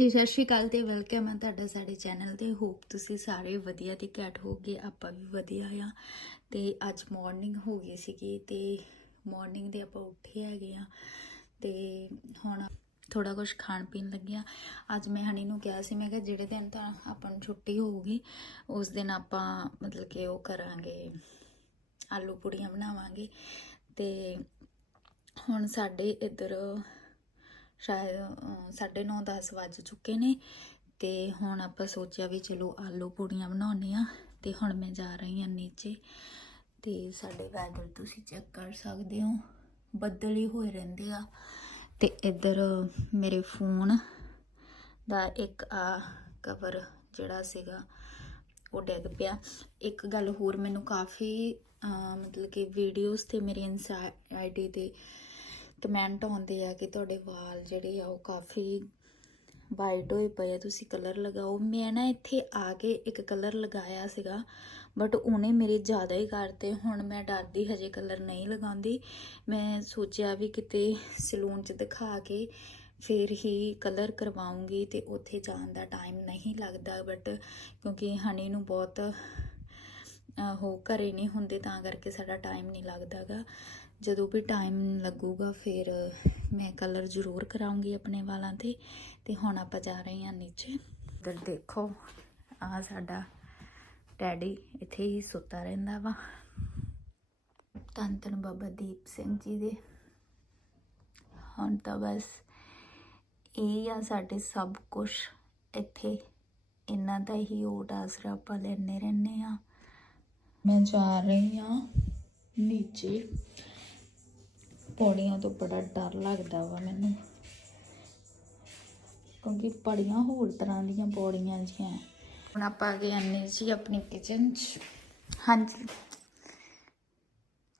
ਜੀ, ਸਤਿ ਸ਼੍ਰੀ ਅਕਾਲ ਤੇ ਵੈਲਕਮ ਹੈ ਤੁਹਾਡਾ ਸਾਡੇ ਚੈਨਲ ਤੇ। ਹੋਪ ਤੁਸੀਂ ਸਾਰੇ ਵਧੀਆ ਤੇ ਘੈਂਟ ਹੋਗੇ ਆਪਾਂ ਵੀ ਵਧੀਆ ਆ। ਤੇ ਅੱਜ ਮਾਰਨਿੰਗ ਹੋ ਗਈ ਸੀਗੀ ਤੇ ਮਾਰਨਿੰਗ ਦੇ ਆਪਾਂ ਉੱਠੇ ਹੈਗੇ ਆ। ਤੇ ਹੁਣ ਥੋੜਾ ਕੁਝ ਖਾਣ ਪੀਣ ਲੱਗਿਆ ਅੱਜ ਮੈਂ ਹਣੀ ਨੂੰ ਕਿਹਾ ਸੀ, ਮੈਂ ਕਿਹਾ ਜਿਹੜੇ ਦਿਨ ਤਾਂ ਆਪਾਂ ਨੂੰ ਛੁੱਟੀ ਹੋਊਗੀ, ਉਸ ਦਿਨ ਆਪਾਂ ਮਤਲਬ ਕਿ ਉਹ ਕਰਾਂਗੇ, ਆਲੂ ਪੂੜੀਆਂ ਬਣਾਵਾਂਗੇ। ਤੇ ਹੁਣ ਸਾਡੇ ਇੱਧਰ ਸ਼ਾਇਦ ਅ, ਸਾਢੇ ਨੌ 10 ਵੱਜ ਚੁੱਕੇ ਨੇ। ਤੇ ਹੁਣ ਆਪਾਂ ਸੋਚਿਆ ਵੀ ਚਲੋ ਆਲੂ ਪੂੜੀਆਂ ਬਣਾਉਣੇ ਆ ਤੇ ਹੁਣ ਮੈਂ ਜਾ ਰਹੀ ਹਾਂ ਨੀਚੇ। ਤੇ ਸਾਡੇ ਵੈਦਰ ਤੁਸੀਂ ਚੈੱਕ ਕਰ ਸਕਦੇ ਹੋ ਬੱਦਲ ਹੀ ਹੋਏ ਰਹਿੰਦੇ ਆ। ਤੇ ਇੱਧਰ ਮੇਰੇ ਫੋਨ ਦਾ ਇੱਕ ਆ ਕਵਰ ਜਿਹੜਾ ਸੀਗਾ ਉਹ ਡਿੱਗ ਪਿਆ। ਇੱਕ ਗੱਲ ਹੋਰ ਮੈਨੂੰ ਕਾਫੀ ਮਤਲਬ ਕਿ ਵੀਡੀਓਜ਼ ਤੇ ਮੇਰੀ ਇੰਸਟਾ ਆਈਡੀ ਤੇ ਕਮੈਂਟ ਆਉਂਦੇ ਆ ਕਿ ਤੁਹਾਡੇ ਵਾਲ ਜਿਹੜੇ ਆ ਉਹ ਕਾਫੀ ਵਾਈਟ ਹੋਏ ਪਏ ਆ, ਤੁਸੀਂ ਕਲਰ ਲਗਾਓ। ਮੈਂ ਨਾ ਇੱਥੇ ਆ ਕੇ ਇੱਕ ਕਲਰ ਲਗਾਇਆ ਸੀਗਾ ਬਟ ਉਹਨੇ ਮੇਰੇ ਜ਼ਿਆਦਾ ਹੀ ਕਰਤੇ। ਹੁਣ ਮੈਂ ਡਰਦੀ ਹਜੇ ਕਲਰ ਨਹੀਂ ਲਗਾਉਂਦੀ। ਮੈਂ ਸੋਚਿਆ ਵੀ ਕਿਤੇ ਸਲੂਨ 'ਚ ਦਿਖਾ ਕੇ ਫਿਰ ਹੀ ਕਲਰ ਕਰਵਾਉਂਗੀ ਤੇ ਉੱਥੇ ਜਾਣ ਦਾ ਟਾਈਮ ਨਹੀਂ ਲੱਗਦਾ ਬਟ ਕਿਉਂਕਿ ਹਨੀ ਨੂੰ ਬਹੁਤ ਉਹ ਘਰੇ ਨਹੀਂ ਹੁੰਦੇ, ਤਾਂ ਕਰਕੇ ਸਾਡਾ ਟਾਈਮ ਨਹੀਂ ਲੱਗਦਾਗਾ ਜਦੋਂ ਵੀ ਟਾਈਮ ਲੱਗੂਗਾ, ਫਿਰ ਮੈਂ ਕਲਰ ਜ਼ਰੂਰ ਕਰਾਉਂਗੀ ਆਪਣੇ ਵਾਲਾਂ ਤੇ ਤੇ ਹੁਣ ਆਪਾਂ ਜਾ ਰਹੇ ਹਾਂ ਨੀਚੇ। ਇੱਧਰ ਦੇਖੋ ਆ ਸਾਡਾ ਡੈਡੀ ਇੱਥੇ ਹੀ ਸੁੱਤਾ ਰਹਿੰਦਾ ਵਾ। ਧੰਨ ਧੰਨ ਬਾਬਾ ਦੀਪ ਸਿੰਘ ਜੀ ਦੇ। ਹੁਣ ਤਾਂ ਬਸ ਇਹ ਆ ਸਾਡੇ ਸਭ ਕੁਝ ਇੱਥੇ ਇਹਨਾਂ ਦਾ ਹੀ ਓਟ ਆਸਰਾ ਆਪਾਂ ਲੈਣੇ ਰਹਿੰਦੇ ਆ ਮੈਂ ਜਾ ਰਹੀ ਹਾਂ ਨੀਚੇ। ਪੌੜੀਆਂ ਤੋਂ ਬੜਾ ਡਰ ਲੱਗਦਾ ਵਾ ਮੈਨੂੰ। ਕਿਉਂਕਿ ਪੜੀਆਂ ਹੋਰ ਤਰ੍ਹਾਂ ਦੀਆਂ ਪੌੜੀਆਂ ਜੀਆਂ। ਹੁਣ ਆਪਾਂ ਗਏ ਅੰਨੇ ਜੀ ਆਪਣੀ ਕਿਚਨ 'ਚ। ਹਾਂਜੀ।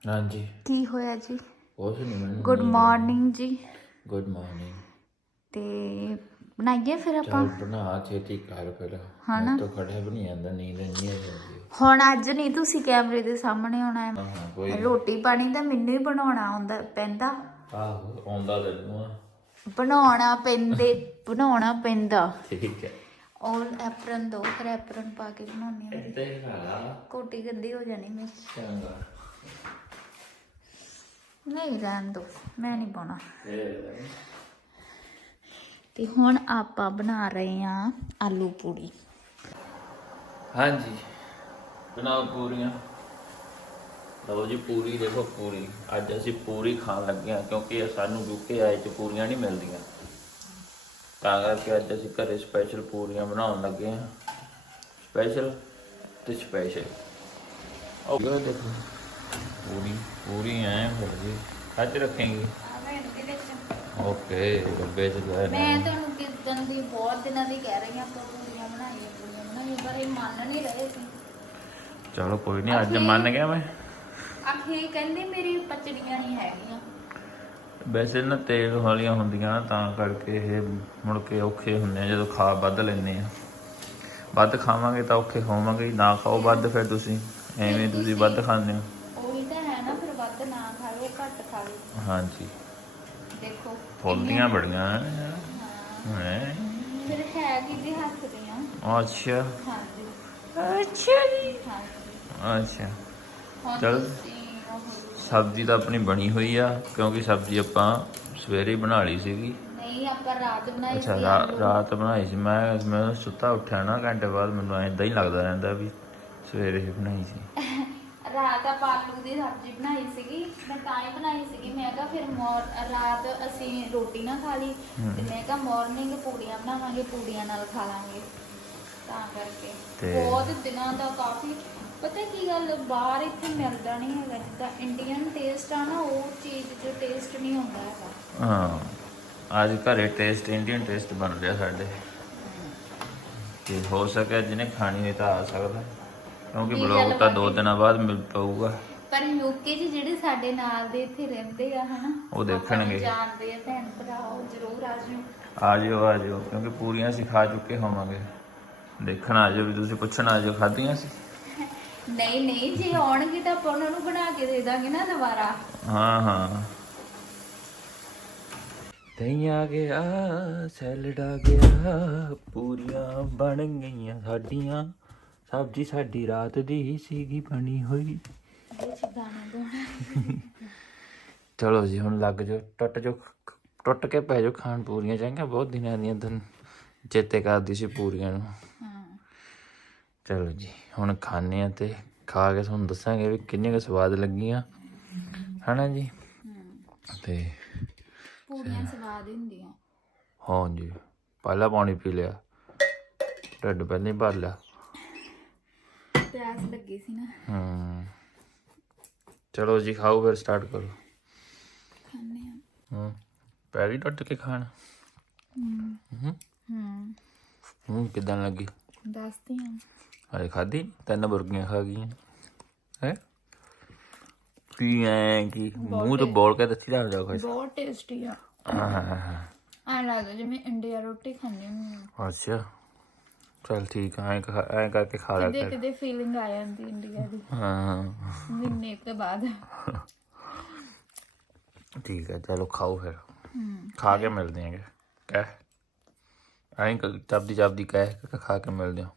ਹਾਂਜੀ। ਕੀ ਹੋਇਆ ਜੀ? ਕੁਛ ਨਹੀਂ ਮੈਨੂੰ ਗੁੱਡ ਮਾਰਨਿੰਗ ਜੀ। ਗੁੱਡ ਮਾਰਨਿੰਗ ਤੇ ਬਣਾਈਏ ਫਿਰ ਆਪਾਂ? ਚੱਲ ਬਣਾ ਛੇਤੀ ਕਰ ਫਿਰ। ਹਨਾ? ਮੈਂ ਤਾਂ ਖੜਿਆ ਵੀ ਨਹੀਂ ਜਾਂਦਾ ਨੀਂਦ ਨਹੀਂ ਆ ਜਾਂਦੀ ਹੁਣ ਅੱਜ ਨਹੀਂ ਤੁਸੀਂ ਕੈਮਰੇ ਦੇ ਸਾਹਮਣੇ ਆਉਣਾ ਹੈ। ਹਾਂ ਹਾਂ ਕੋਈ ਰੋਟੀ ਪਾਣੀ ਤਾਂ ਮੈਨੂੰ ਹੀ ਬਣਾਉਣਾ ਆਉਂਦਾ ਪੈਂਦਾ। ਆਹੋ ਆਉਂਦਾ ਤੈਨੂੰ ਆ। ਬਣਾਉਣਾ ਪੈਂਦੇ ਬਣਾਉਣਾ ਪੈਂਦਾ। ਠੀਕ ਹੈ। ਔਰ ਐਪਰਨ ਦੋ ਫਿਰ ਐਪਰਨ ਪਾ ਕੇ ਬਣਾਉਣੀ ਆ ਇੱਥੇ ਹੀ ਖਾ ਕੋਟੀ ਗੰਦੀ ਹੋ ਜਾਣੀ ਮੇਰੀ। ਚੰਗਾ। ਨਹੀਂ ਰਹਿਣ ਦੋ ਮੈਂ ਨਹੀਂ ਪਾਉਣਾ। ਤੇ ਹੁਣ ਆਪਾਂ ਬਣਾ ਰਹੇ ਆ ਆਲੂ ਪੂੜੀ। ਹਾਂਜੀ। ਬਣਾਓ ਪੂਰੀਆਂ। ਲਓ ਜੀ ਪੂਰੀ ਦੇਖੋ ਪੂਰੀ। ਅੱਜ ਅਸੀਂ ਪੂਰੀ ਖਾਣ ਲੱਗੇ ਹਾਂ ਕਿਉਂਕਿ ਸਾਨੂੰ ਯੂਕੇ ਆਏ ਚ ਪੂਰੀਆਂ ਨਹੀਂ ਮਿਲਦੀਆਂ। ਤਾਂ ਕਰਕੇ ਅੱਜ ਅਸੀਂ ਘਰੇ ਸਪੈਸ਼ਲ ਪੂਰੀਆਂ ਬਣਾਉਣ ਲੱਗੇ ਹਾਂ। ਸਪੈਸ਼ਲ ਤੇ ਸਪੈਸ਼ਲ ਉਹ ਦੇਖੋ ਪੂਰੀ ਪੂਰੀ ਐ ਹੋ ਜੀ ਅੱਜ ਰੱਖेंगे ਓਕੇ ਡੱਬੇ ਚ ਗਏ ਮੈਂ ਤੁਹਾਨੂੰ ਕਿਦਨ ਦੀ ਬਹੁਤ ਦਿਨਾਂ ਦੀ ਕਹਿ ਰਹੀ ਹਾਂ ਆਪਾਂ ਪੂੜੀਆਂ ਬਣਾਈਏ ਪੂੜੀਆਂ ਬਣਾਈਏ ਪਰ ਇਹ ਮੰਨ ਨਹੀਂ ਰਹੇ ਸੀ ਚਲੋ ਕੋਈ ਨਹੀਂ ਅੱਜ ਮੰਨ ਗਿਆ ਮੈਂ। ਆਖੇ ਕਹਿੰਦੇ ਮੇਰੀ ਪਚੜੀਆਂ ਨਹੀਂ ਹੈਗੀਆਂ। ਵੈਸੇ ਨਾ ਤੇਲ ਵਾਲੀਆਂ ਹੁੰਦੀਆਂ ਨਾ ਤਾਂ ਕਰਕੇ ਇਹ ਮੁੜ ਕੇ ਔਖੇ ਹੁੰਦੇ ਆ ਜਦੋਂ ਖਾ ਵੱਧ ਲੈਂਦੇ ਆ। ਵੱਧ ਖਾਵਾਂਗੇ ਤਾਂ ਔਖੇ ਹੋਵਾਂਗੇ ਨਾ ਖਾਓ ਵੱਧ ਫਿਰ ਤੁਸੀਂ। ਐਵੇਂ ਤੁਸੀਂ ਵੱਧ ਖਾਂਦੇ ਹੋ। ਉਹੀ ਤਾਂ ਹੈ ਨਾ ਫਿਰ ਵੱਧ ਨਾ ਖਾਓ ਘੱਟ ਖਾਓ। ਹਾਂਜੀ। ਦੇਖੋ ਫੁੱਲਦੀਆਂ ਬੜੀਆਂ ਹੈ। ਫਿਰ ਹੈ ਕਿਹਦੇ ਹੱਥ ਦੀਆਂ? ਅੱਛਾ। ਹਾਂਜੀ। ਅੱਛਾ ਜੀ। ਅੱਛਾ। ਹੁਣ ਚੱਲ। ਤੁਸੀਂ ਉਹ ਸਬਜ਼ੀ ਤਾਂ ਆਪਣੀ ਬਣੀ ਹੋਈ ਆ ਕਿਉਂਕਿ ਸਬਜ਼ੀ ਆਪਾਂ ਸਵੇਰੇ ਹੀ ਬਣਾ ਲਈ ਸੀਗੀ। ਨਹੀਂ ਆਪਾਂ ਰਾਤ ਬਣਾਈ ਅੱਛਾ ਸੀ ਰਾ- ਆਲੂ। ਰਾਤ ਬਣਾਈ ਸੀ। ਮੈਂ ਮੈਂ ਸੁੱਤਾ ਉੱਠਿਆ ਨਾ ਘੰਟੇ ਬਾਅਦ ਮੈਨੂੰ ਐਂ ਹੀ ਲੱਗਦਾ ਰਹਿੰਦਾ ਵੀ ਸਵੇਰੇ ਹੀ ਬਣਾਈ ਸੀ। ਰਾਤ ਆਪਾਂ ਆਲੂ ਦੀ ਸਬਜ਼ੀ ਬਣਾਈ ਸੀਗੀ ਮੈਂ ਤਾਂ ਹੀ ਬਣਾਈ ਸੀਗੀ। ਮੈਂ ਕਿਹਾ ਫਿਰ ਮੌਰ ਰਾਤ ਅਸੀਂ ਰੋਟੀ ਨਾ ਖਾ ਲਈ ਤੇ ਮੈਂ ਕਿਹਾ ਮਾਰਨਿੰਗ ਪੂੜੀਆਂ ਬਣਾਵਾਂਗੇ ਪੂੜੀਆਂ ਨਾਲ ਖਾ ਲਾਂਗੇ। ਤਾਂ ਕਰਕੇ। ਤੇ- ਬਹੁਤ ਦਿਨਾਂ ਦਾ ਕਾਫੀ ਪਤਾ ਕੀ ਗੱਲ ਬਾਹਰ ਇੱਥੇ ਮਿਲਦਾ ਨਹੀਂ ਹੈਗਾ ਜਿੱਦਾਂ ਇੰਡੀਅਨ ਟੇਸਟ ਆ ਨਾ ਉਹ ਚੀਜ਼ 'ਚ ਟੇਸਟ ਨਹੀਂ ਹੁੰਦਾ ਹੈਗਾ। ਹਾਂ ਅੱਜ ਘਰੇ ਟੇਸਟ ਇੰਡੀਅਨ ਟੇਸਟ ਬਣ ਰਿਹਾ ਸਾਡੇ। ਤੇ ਹੋ ਸਕੇ ਜਿਹਨੇ ਖਾਣੀ ਹੋਈ ਤਾਂ ਆ ਸਕਦਾ। ਕਿਉਂਕਿ ਜੀ, ਬਲੌਗ ਤਾਂ ਦੋ। ਦਿਨਾਂ ਬਾਅਦ ਮਿਲ ਪਊਗਾ। ਪਰ ਯੂਕੇ 'ਚ ਜਿਹੜੇ ਸਾਡੇ ਨਾਲ ਦੇ ਇੱਥੇ ਰਹਿੰਦੇ ਆ ਹਨਾ ਉਹ ਆਪਾਂ ਦੇਖਣਗੇ। ਜਾਣਦੇ ਆ ਭੈਣ ਭਰਾ ਉਹ ਜ਼ਰੂਰ ਆ ਜਿਓ। ਆ ਜਿਓ ਆ ਜਿਓ ਕਿਉਂਕਿ ਪੂਰੀਆਂ ਅਸੀਂ ਖਾ ਚੁੱਕੇ ਹੋਵਾਂਗੇ। ਦੇਖਣ ਆ ਜਿਓ ਵੀ ਤੁਸੀਂ ਪੁੱਛਣ ਆ ਜਿਓ ਖਾਧੀਆਂ ਸੀ? ਨਹੀਂ ਨਹੀਂ ਜੇ ਆਉਣਗੇ ਤਾਂ ਆਪਾਂ ਉਹਨਾਂ ਨੂੰ ਬਣਾ ਕੇ ਦੇ ਦਾਂਗੇ ਨਾ ਦੁਬਾਰਾ। ਹਾਂ ਹਾਂ। ਦਹੀਂ ਆ ਗਿਆ ਸੈਲਡ ਆ ਗਿਆ ਪੂਰੀਆਂ ਬਣ ਗਈਆਂ ਸਾਡੀਆਂ। ਸਬਜ਼ੀ ਸਾਡੀ ਰਾਤ ਦੀ ਹੀ ਸੀਗੀ ਬਣੀ ਹੋਈ। ਇਹ ਚ ਚਲੋ ਜੀ ਹੁਣ ਲੱਗ ਜਾਓ ਟੁੱਟ ਜਾਓ ਟੁੱਟ ਕੇ ਪੈ ਜਾਓ ਖਾਣ ਪੂਰੀਆਂ। ਚੰਗਾ ਬਹੁਤ ਦਿਨਾਂ ਦੀਆਂ ਦਿਨ ਚੇਤੇ ਕਰਦੀ ਸੀ ਪੂਰੀਆਂ ਨੂੰ। ਹਾਂ। ਚਲੋ ਜੀ ਹੁਣ ਖਾਣੇ ਆ ਤੇ ਖਾ ਕੇ ਤੁਹਾਨੂੰ ਦੱਸਾਂਗੇ ਵੀ ਕਿੰਨੀਆਂ ਕੁ ਸਵਾਦ ਲੱਗੀਆਂ। ਹਨਾ ਜੀ? ਤੇ ਪੂਰੀਆਂ ਸਵਾਦ ਹੁੰਦੀਆਂ। ਹਾਂ ਜੀ ਪਹਿਲਾਂ ਪਾਣੀ ਪੀ ਲਿਆ ਢਿੱਡ ਪਹਿਲਾਂ ਹੀ ਭਰ ਲਿਆ। ਪਿਆਸ ਲੱਗੀ ਸੀ ਨਾ। ਹੂੰ ਚਲੋ ਜੀ ਖਾਓ ਫਿਰ ਸਟਾਰਟ ਕਰੋ। ਖਾਣੇ ਆ ਹੂੰ ਪੈਰੀ ਟੁੱਟ ਕੇ ਖਾਣ। ਹੂੰ ਹੂੰ। ਹੂੰ ਕਿਦਾਂ ਲੱਗੀ? ਦੱਸਦੀ ਹਾਂ ਹਲੇ ਖਾਦੀ ਤਿੰਨ ਬੁਰਗੀਆਂ ਖਾ ਗਈਆਂ। ਹੈ? ਕੀ ਐ ਕੀ? ਮੂੰਹ ਤੋਂ ਬੋਲ ਕੇ ਦੱਸੀ ਦਾ ਜਾ ਕੋਈ। ਬਹੁਤ ਟੇਸਟੀ ਆ। ਆ ਲੱਗਦਾ ਜਿਵੇਂ ਇੰਡੀਆ ਰੋਟੀ ਖਾਂਦੇ ਹੁੰਦੇ ਆ। ਅੱਛਾ। ਚਲ ਠੀਕ ਆ ਐਂ ਖਾ- ਐਂ ਕਰਕੇ ਖਾ ਲਿਆ ਕਦੇ ਕਰ ਕਦੇ ਫੀਲਿੰਗ ਆ ਜਾਂਦੀ ਇੰਡੀਆ ਦੀ। ਹਾਂ ਮਹੀਨੇ ਕੇ ਬਾਅਦ। ਠੀਕ ਹੈ ਚਲੋ ਖਾਓ ਫਿਰ। ਖਾ ਕੇ ਮਿਲਦੇ ਆਂਗੇ। ਕਹਿ। ਐਂ ਕ- ਚੱਬਦੀ ਚੱਬਦੀ ਕਹਿ ਕੇ ਖਾ ਕੇ ਮਿਲਦੇ ਹਾਂ।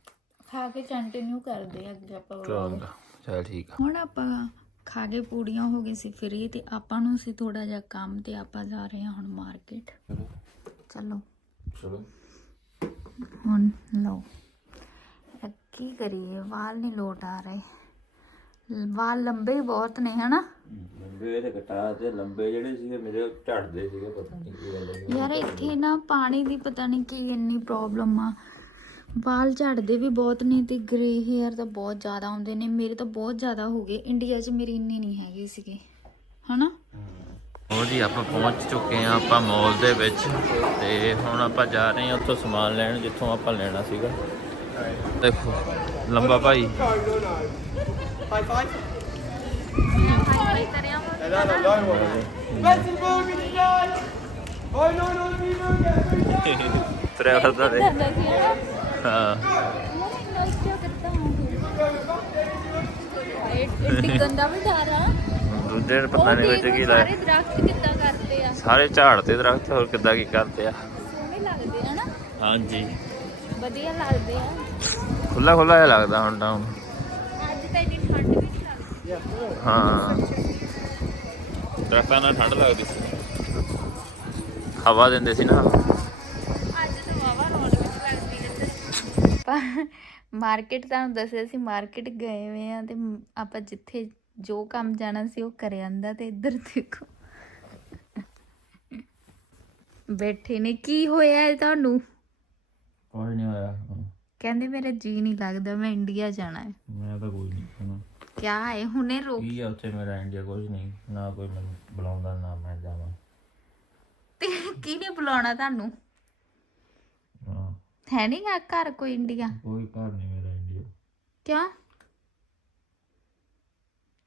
ਖਾ ਕੇ ਕੰਟੀਨਿਊ ਕਰਦੇ ਆ ਅੱਗੇ ਆਪਾਂ। ਚੰਗਾ ਚਲ ਠੀਕ ਆ। ਹੁਣ ਆਪਾਂ ਖਾ ਕੇ ਪੂੜੀਆਂ ਹੋ ਗਈ ਸੀ ਫਰੀ ਤੇ ਆਪਾਂ ਨੂੰ ਸੀ ਥੋੜਾ ਜਿਹਾ ਕੰਮ ਤੇ ਆਪਾਂ ਜਾ ਰਹੇ ਹਾਂ ਹੁਣ ਮਾਰਕੀਟ ਚਲੋ। ਚਲੋ। ਹੁਣ ਲਓ। ਕੀ ਕਰੀਏ ਵਾਲ ਨਹੀਂ ਲੋਟ ਆ ਰਹੇ। ਵਾਲ ਲੰਬੇ ਹੀ ਬਹੁਤ ਨੇ ਹਨਾ? ਲੰਬੇ ਤੇ ਕਟਾ ਤੇ ਲੰਬੇ ਜਿਹੜੇ ਸੀਗੇ ਮੇਰੇ ਝੜਦੇ ਸੀਗੇ ਪਤਾ ਨਹੀਂ ਕੀ ਗੱਲ ਹੈ ਯਾਰ ਇੱਥੇ ਨਾ ਪਾਣੀ ਦੀ ਪਤਾ ਨਹੀਂ ਕੀ ਇੰਨੀ ਪ੍ਰੋਬਲਮ ਆ। ਵਾਲ ਝੜਦੇ ਵੀ ਬਹੁਤ ਨੇ ਤੇ ਗ੍ਰੇ ਹੇਅਰ ਤਾਂ ਬਹੁਤ ਜ਼ਿਆਦਾ ਆਉਂਦੇ ਨੇ। ਮੇਰੇ ਤਾਂ ਬਹੁਤ ਜ਼ਿਆਦਾ ਹੋ ਗਏ। ਇੰਡੀਆ 'ਚ ਮੇਰੀ ਇੰਨੀ ਨਹੀਂ ਹੈਗੇ ਸੀਗੇ ਹਨਾ? ਹੋਰ ਜੀ ਆਪਾਂ ਪਹੁੰਚ ਚੁੱਕੇ ਆ ਆਪਾਂ ਮਾਲ ਦੇ ਵਿੱਚ ਤੇ ਹੁਣ ਆਪਾਂ ਜਾ ਰਹੇ ਹਾਂ ਉੱਥੋਂ ਸਮਾਨ ਲੈਣ ਜਿੱਥੋਂ ਆਪਾਂ ਲੈਣਾ ਸੀਗਾ। ਦੇਖੋ ਲੰਬਾ ਭਾਈ। ਟਰੈਵਲ ਦਾ ਦੇ ਹਾਂ ਐਡੀ ਗੰਦਾ ਵੀ ਡਾਰਾ ਦੂਜੇ ਨੇ ਪਤਾ ਨਹੀਂ ਵਿੱਚ ਕੀ ਲਾਇਆ। ਸਾਰੇ ਦਰਖਤ ਕਿੱਦਾਂ ਕਰਦੇ ਆ ਸਾਰੇ ਝਾੜ ਤੇ ਦਰਖਤ ਹੋਰ ਕਿੱਦਾਂ ਕੀ ਕਰਦੇ ਆ? ਸੋਹਣੇ ਲੱਗਦੇ ਆ ਨਾ ਹਾਂਜੀ। ਵਧੀਆ ਲੱਗਦੇ ਆ। ਖੁੱਲਾ ਖੁੱਲਾ ਜਿਹਾ ਲੱਗਦਾ ਹੁਣ ਤਾਂ ਅੱਜ ਤਾਂ ਇੰਨੀ ਹਾਂ। ਦਰਖਤਾਂ ਨਾਲ ਠੰਡ ਲੱਗਦੀ ਸੀ। ਹਵਾ ਦਿੰਦੇ ਸੀ ਨਾ। ਅੱਜ ਤਾਂ ਵਾਵਾ ਰੌਣਕ ਵੀ ਲੱਗਦੀ ਇੱਧਰ ਮਾਰਕੀਟ ਤੁਹਾਨੂੰ ਦੱਸਿਆ ਸੀ ਮਾਰਕੀਟ ਗਏ ਹੋਏ ਆ ਤੇ ਆਪਾਂ ਜਿੱਥੇ ਜੋ ਕੰਮ ਜਾਣਾ ਸੀ ਉਹ ਕਰ ਆਂਦਾ ਤੇ ਇੱਧਰ ਦੇਖੋ। ਬੈਠੇ ਨੇ ਕੀ ਹੋਇਆ ਹੈ ਤੁਹਾਨੂੰ? ਕੁਝ ਨਹੀਂ ਹੋਇਆ। ਕਹਿੰਦੇ ਮੇਰਾ ਜੀ ਨਹੀਂ ਲੱਗਦਾ ਮੈਂ ਇੰਡੀਆ ਜਾਣਾ ਹੈ। ਮੈਂ ਤਾਂ ਕੋਈ ਨਹੀਂ ਕਿਆ ਹੈ? ਹੁਣੇ ਰੋਕ। ਕੀ ਆ ਉੱਥੇ ਮੇਰਾ ਇੰਡੀਆ ਕੁਝ ਨਹੀਂ ਨਾ ਕੋਈ ਮੈਨੂੰ ਬੁਲਾਉਂਦਾ ਨਾ ਮੈਂ ਜਾਵਾਂ। ਤੇ ਕਿਹਨੇ ਬੁਲਾਉਣਾ ਤੁਹਾਨੂੰ? ਹਾਂ। ਹੈ ਨਹੀਂ ਗਾ ਘਰ ਕੋਈ ਇੰਡੀਆ? ਕੋਈ ਘਰ ਨਹੀਂ ਮੇਰਾ ਇੰਡੀਆ। ਕਿਆ?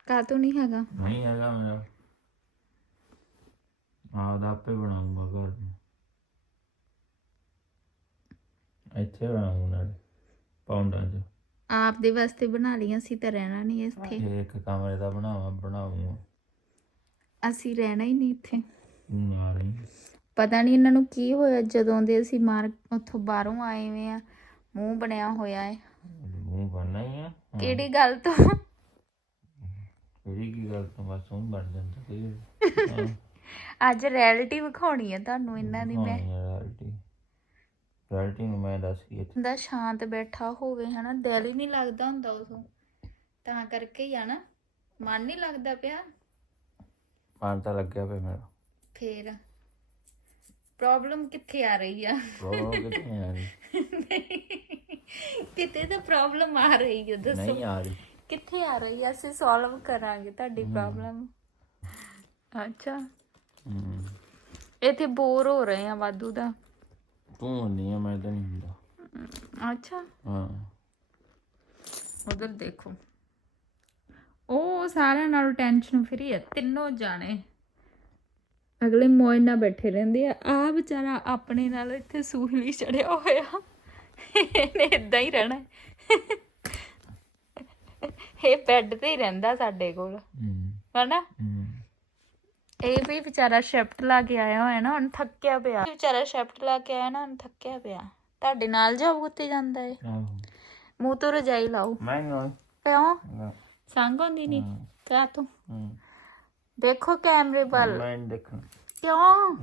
ਕਾ ਤੂੰ ਨਹੀਂ ਹੈਗਾ? ਨਹੀਂ ਹੈਗਾ ਮੇਰਾ। ਆਪਦਾ ਆਪੇ ਬਣਾਉਂਗਾ ਘਰ। ਇੱਥੇ ਬਣਾਉਂਗਾ ਨਾਲੇ ਪੌਂਡਾਂ 'ਚ। ਆਪ ਦੇ ਵਾਸਤੇ ਬਣਾ ਲਈਆਂ ਸੀ ਤਾਂ ਰਹਿਣਾ ਨਹੀਂ ਇੱਥੇ। ਇੱਕ ਕਮਰੇ ਦਾ ਬਣਾਵਾਂ ਬਣਾਉਂਗਾ ਅਸੀਂ ਰਹਿਣਾ ਹੀ ਨਹੀਂ ਇੱਥੇ। ਪਤਾ ਨਹੀਂ ਇਹਨਾਂ ਨੂੰ ਕੀ ਹੋਇਆ ਜਦੋਂ ਦੇ ਅਸੀਂ ਮਾਰ ਉੱਥੋਂ ਬਾਹਰੋਂ ਆਏ ਵੇ ਆ ਮੂੰਹ ਬਣਿਆ ਹੋਇਆ ਹੈ ਮੂੰਹ ਬਣਨਾ ਹੀ ਆ। ਕਿਹੜੀ ਗੱਲ ਤੋਂ? ਕਿਹੜੀ ਕੀ ਗੱਲ ਤੋਂ? ਬਸ ਉਹ ਬਣ ਜਾਂਦਾ। ਕੋਈ ਅੱਜ ਰਿਐਲਿਟੀ ਵਿਖਾਉਣੀ ਹੈ ਤੁਹਾਨੂੰ ਇਹਨਾਂ ਦੀ ਮੈਂ। ਰਿਐਲਿਟੀ ਰਿਐਲਿਟੀ ਨੂੰ ਮੈਂ ਦੱਸ ਇੱਥੇ? ਹੁੰਦਾ ਸ਼ਾਂਤ ਬੈਠਾ ਹੋਵੇ ਹਨਾ ਦਿਲ ਹੀ ਨਹੀਂ ਲੱਗਦਾ ਹੁੰਦਾ ਉਦੋਂ। ਤਾਂ ਕਰਕੇ ਹੀ ਆ ਨਾ ਮਨ ਨਹੀਂ ਲੱਗਦਾ ਪਿਆ। ਪਾਣ ਤਾਂ ਲੱਗਿਆ ਪਿਆ ਮੇਰਾ। ਫੇਰ ਪ੍ਰੋਬਲਮ ਕਿੱਥੇ ਆ ਰਹੀ ਆ? ਪ੍ਰੋਬਲਮ ਕਿੱਥੇ ਆ ਰਹੀ? ਕਿਤੇ ਤਾਂ ਪ੍ਰੋਬਲਮ ਆ ਰਹੀ ਹੈ ਦੱਸੋ। ਨਹੀਂ ਆ ਰਹੀ। ਕਿੱਥੇ ਆ ਰਹੀ ਹੈ ਅਸੀਂ ਸੋਲਵ ਕਰਾਂਗੇ ਤੁਹਾਡੀ ਪ੍ਰੋਬਲਮ ਅੱਛਾ। ਹੂੰ। ਇੱਥੇ ਬੋਰ ਹੋ ਰਹੇ ਆ ਵਾਧੂ ਦਾ ਤੂੰ ਹੁੰਦੀ ਆ ਮੈਂ ਤਾਂ ਨਹੀਂ ਹੁੰਦਾ। ਅੱਛਾ। ਹਾਂ। ਉਧਰ ਦੇਖੋ। ਉਹ ਸਾਰਿਆਂ ਨਾਲੋਂ ਟੈਨਸ਼ਨ ਫਰੀ ਹੈ ਤਿੰਨੋਂ ਜਾਣੇ। ਅਗਲੇ ਮੌਜ ਨਾਲ ਬੈਠੇ ਰਹਿੰਦੇ ਆ। ਆ ਵਿਚਾਰਾ ਆਪਣੇ ਨਾਲ ਇੱਥੇ ਸੂਹਲੀ ਚੜਿਆ ਹੋਇਆ। ਇਹਨੇ ਇਦਾਂ ਹੀ ਰਹਿਣਾ। ਇਹ ਬੈੱਡ ਤੇ ਹੀ ਰਹਿੰਦਾ ਸਾਡੇ ਕੋਲ। ਹਨਾ? ਹੂੰ। ਇਹ ਵੀ ਵਿਚਾਰਾ ਸ਼ਿਫਟ ਲਾ ਕੇ ਆਇਆ ਹੋਇਆ ਨਾ ਹੁਣ ਥੱਕਿਆ ਪਿਆ। ਇਹ ਵਿਚਾਰਾ ਸ਼ਿਫਟ ਲਾ ਕੇ ਆਇਆ ਨਾ ਹੁਣ ਥੱਕਿਆ ਪਿਆ। ਤੁਹਾਡੇ ਨਾਲ ਜਾਊ ਉੱਤੇ ਜਾਂਦਾ ਏ। ਮੂੰਹ ਤੋਂ ਰਜਾਈ ਲਾਓ। ਮੈਂ ਨਾ ਪਿਓ? ਸੰਗ ਹੁੰਦੀ ਨਹੀਂ ਕਾ ਤੂੰ। ਦੇਖੋ ਕੈਮਰੇ ਵੱਲ। ਮੈਂ ਦੇਖਣ। ਕਿਉਂ?